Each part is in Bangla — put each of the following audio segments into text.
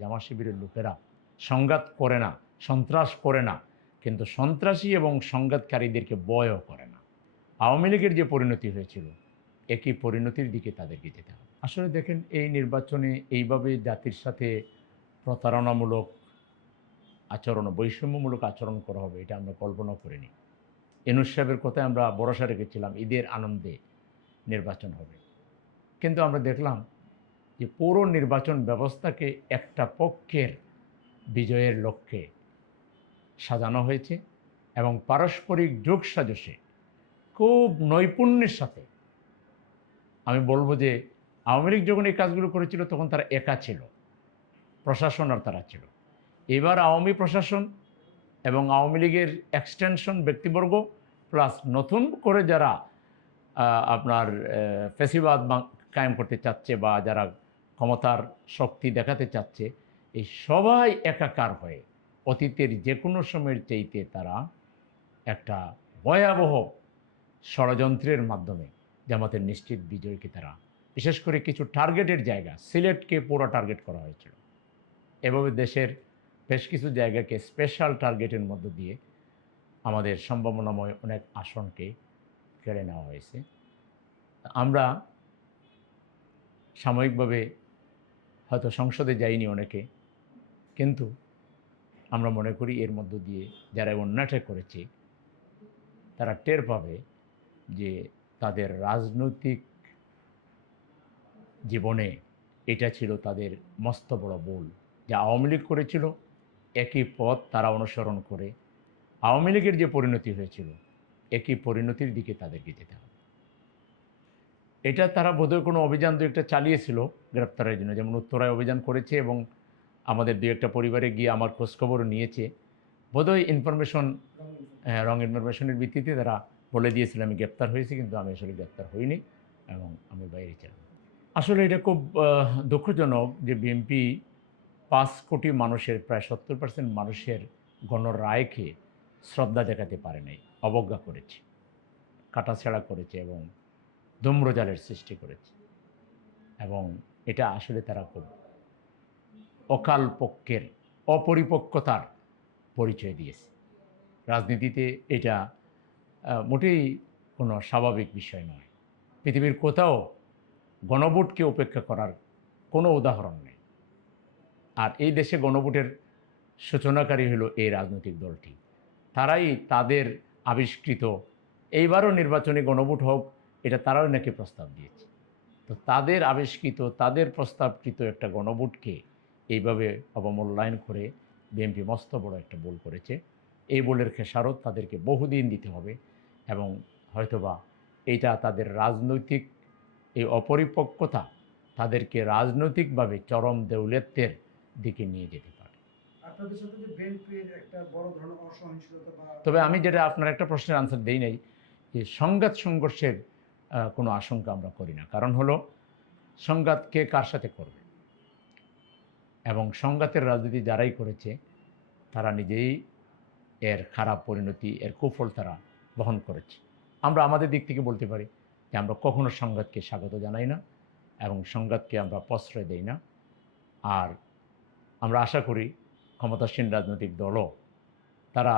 জামাত শিবিরের লোকেরা সংঘাত করে না, সন্ত্রাস করে না, কিন্তু সন্ত্রাসী এবং সংঘাতকারীদেরকে ভয়ও করে না। আওয়ামী লীগের যে পরিণতি হয়েছিল, একই পরিণতির দিকে তাদেরকে যেতে হবে। আসলে দেখেন, এই নির্বাচনে এইভাবে জাতির সাথে প্রতারণামূলক আচরণ, বৈষম্যমূলক আচরণ করা হবে, এটা আমরা কল্পনা করিনি। ইউনূস সাহেবের কথায় আমরা ভরসা রেখেছিলাম ঈদের আনন্দে নির্বাচন হবে, কিন্তু আমরা দেখলাম যে পুরো নির্বাচন ব্যবস্থাকে একটা পক্ষের বিজয়ের লক্ষ্যে সাজানো হয়েছে এবং পারস্পরিক যোগসাজশে খুব নৈপুণ্যের সাথে। আমি বলবো যে আওয়ামী লীগ যখন এই কাজগুলো করেছিল তখন তারা একা ছিল, প্রশাসন আর তারা ছিল। এবার আওয়ামী প্রশাসন এবং আওয়ামী লীগের এক্সটেনশন ব্যক্তিবর্গ প্লাস নতুন করে যারা আপনার ফ্যাসিবাদ কায়েম করতে চাচ্ছে বা যারা ক্ষমতার শক্তি দেখাতে চাচ্ছে, এই সবাই একাকার হয়ে অতীতের যে কোনো সময়ের চাইতে তারা একটা ভয়াবহ ষড়যন্ত্রের মাধ্যমে জামাতের নিশ্চিত বিজয়কে তারা, বিশেষ করে কিছু টার্গেটের জায়গা, সিলেটকে পুরো টার্গেট করা হয়েছিল। এভাবে দেশের বেশ কিছু জায়গাকে স্পেশাল টার্গেটের মধ্য দিয়ে আমাদের সম্ভাবনাময় অনেক আসনকে কেড়ে নেওয়া হয়েছে। আমরা সাময়িকভাবে হয়তো সংসদে যাইনি অনেকে, কিন্তু আমরা মনে করি এর মধ্য দিয়ে যারা অন্যায়টা করেছে তারা টের পাবে যে তাদের রাজনৈতিক জীবনে এটা ছিল তাদের মস্ত বড় ভুল। যা আওয়ামী লীগ করেছিল একই পথ তারা অনুসরণ করে আওয়ামী লীগের যে পরিণতি হয়েছিল একই পরিণতির দিকে তাদেরকে যেতে হবে। এটা তারা বোধহয় কোনো অভিযান দু একটা চালিয়েছিল গ্রেপ্তারের জন্য, যেমন উত্তরায় অভিযান করেছে এবং আমাদের দু একটা পরিবারে গিয়ে আমার খোঁজখবরও নিয়েছে। বোধহয় ইনফরমেশন, রং ইনফরমেশনের ভিত্তিতে তারা বলে দিয়েছিল আমি গ্রেপ্তার হয়েছি, কিন্তু আমি আসলে গ্রেপ্তার হইনি এবং আমি বাইরে ছিলাম। আসলে এটা খুব দুঃখজনক যে বিএনপি 5 কোটি মানুষের প্রায় 70% মানুষের গণরায়কে শ্রদ্ধা দেখাতে পারে নাই, অবজ্ঞা করেছে, কাটাছেঁড়া করেছে এবং ধূম্রজালের সৃষ্টি করেছে। এবং এটা আসলে তারা খুব অকাল পক্ষের অপরিপক্কতার পরিচয় দিয়েছে। রাজনীতিতে এটা মোটেই কোনো স্বাভাবিক বিষয় নয়। পৃথিবীর কোথাও গণভোটকে উপেক্ষা করার কোনো উদাহরণ নেই। আর এই দেশে গণভোটের সূচনাকারী হলো এই রাজনৈতিক দলটি। তারাই তাদের আবিষ্কৃত এইবারও নির্বাচনে গণভোট হোক, এটা তারাও নাকি প্রস্তাব দিয়েছে। তো তাদের আবিষ্কৃত, তাদের প্রস্তাবকৃত একটা গণভোটকে এইভাবে অবমূল্যায়ন করে বিএনপি মস্ত বড় একটা ভুল করেছে। এই ভুলের খেসারত তাদেরকে বহুদিন দিতে হবে এবং হয়তোবা এইটা তাদের রাজনৈতিক এই অপরিপক্কতা তাদেরকে রাজনৈতিকভাবে চরম দেউলেত্বের দিকে নিয়ে যেতে পারে। আপনাদের সাথে যে বিএনপির একটা বড় ধরনের অসহিষ্ণুতা বা তবে আমি যেটা আপনার একটা প্রশ্নের আনসার দেই নাই, যে সংঘাত সংঘর্ষের কোনো আশঙ্কা আমরা করি না। কারণ হলো সংঘাত কে কার সাথে করবে, এবং সংঘাতের রাজনীতি যারাই করেছে তারা নিজেই এর খারাপ পরিণতি, এর কুফল তারা বহন করেছে। আমরা আমাদের দিক থেকে বলতে পারি যে আমরা কখনো সংঘাতকে স্বাগত জানাই না এবং সংঘাতকে আমরা প্রশ্রয় দেই না। আর আমরা আশা করি ক্ষমতাসীন রাজনৈতিক দলও তারা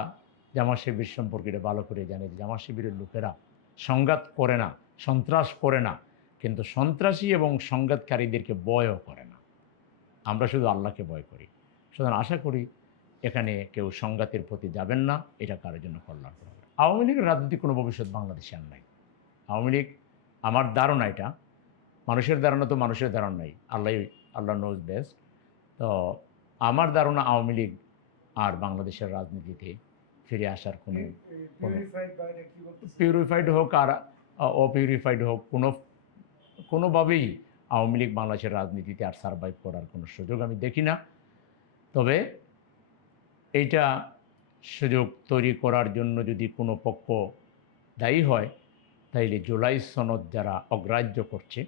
জামাত শিবির সম্পর্কে এটা ভালো করে জানে যে জামাত শিবিরের লোকেরা সংঘাত করে না, সন্ত্রাস করে না, কিন্তু সন্ত্রাসী এবং সংঘাতকারীদেরকে ভয়ও করে না। আমরা শুধু আল্লাহকে ভয় করি। সুতরাং আশা করি এখানে কেউ সংঘাতের প্রতি যাবেন না, এটা কারোর জন্য কল্যাণকর হবে। আওয়ামী লীগের রাজনীতির কোনো ভবিষ্যৎ বাংলাদেশে আর নাই। আওয়ামী লীগ, আমার ধারণা এটা, মানুষের ধারণা তো মানুষের ধারণা নাই, আল্লাহ নোজ বেস্ট। তো আমার ধারণা আওয়ামী লীগ আর বাংলাদেশের রাজনীতিতে ফিরে আসার কোনো পিউরিফাইড বা এটা কি বলতেছে পিউরিফাইড হোক আর অপিউরিফাইড হোক, কোনোভাবেই আওয়ামী লীগ বাংলাদেশের রাজনীতিতে আর সারভাইভ করার কোনো সুযোগ আমি দেখি না। তবে এইটা সুযোগ তৈরি করার জন্য যদি কোনো পক্ষ দায়ী হয়, তাইলে জুলাই সনদ যারা অগ্রাহ্য করছে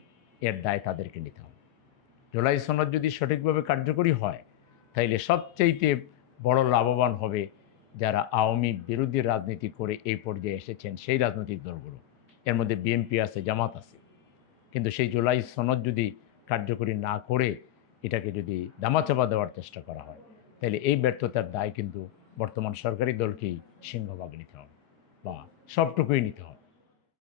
এর দায় তাদেরকে নিতে হবে। জুলাই সনদ যদি সঠিকভাবে কার্যকরী হয়, তাইলে সবচাইতে বড় লাভবান হবে যারা আওয়ামী বিরোধী রাজনীতি করে এই পর্যায়ে এসেছেন সেই রাজনৈতিক দলগুলো। এর মধ্যে বিএনপি আছে, জামাত আছে। কিন্তু সেই জুলাই সনদ যদি কার্যকরী না করে এটাকে যদি দামাচাপা দেওয়ার চেষ্টা করা হয়, তাহলে এই ব্যর্থতার দায় কিন্তু বর্তমান সরকারি দলকেই সিংহভাগ নিতে হবে বা সবটুকুই নিতে হবে।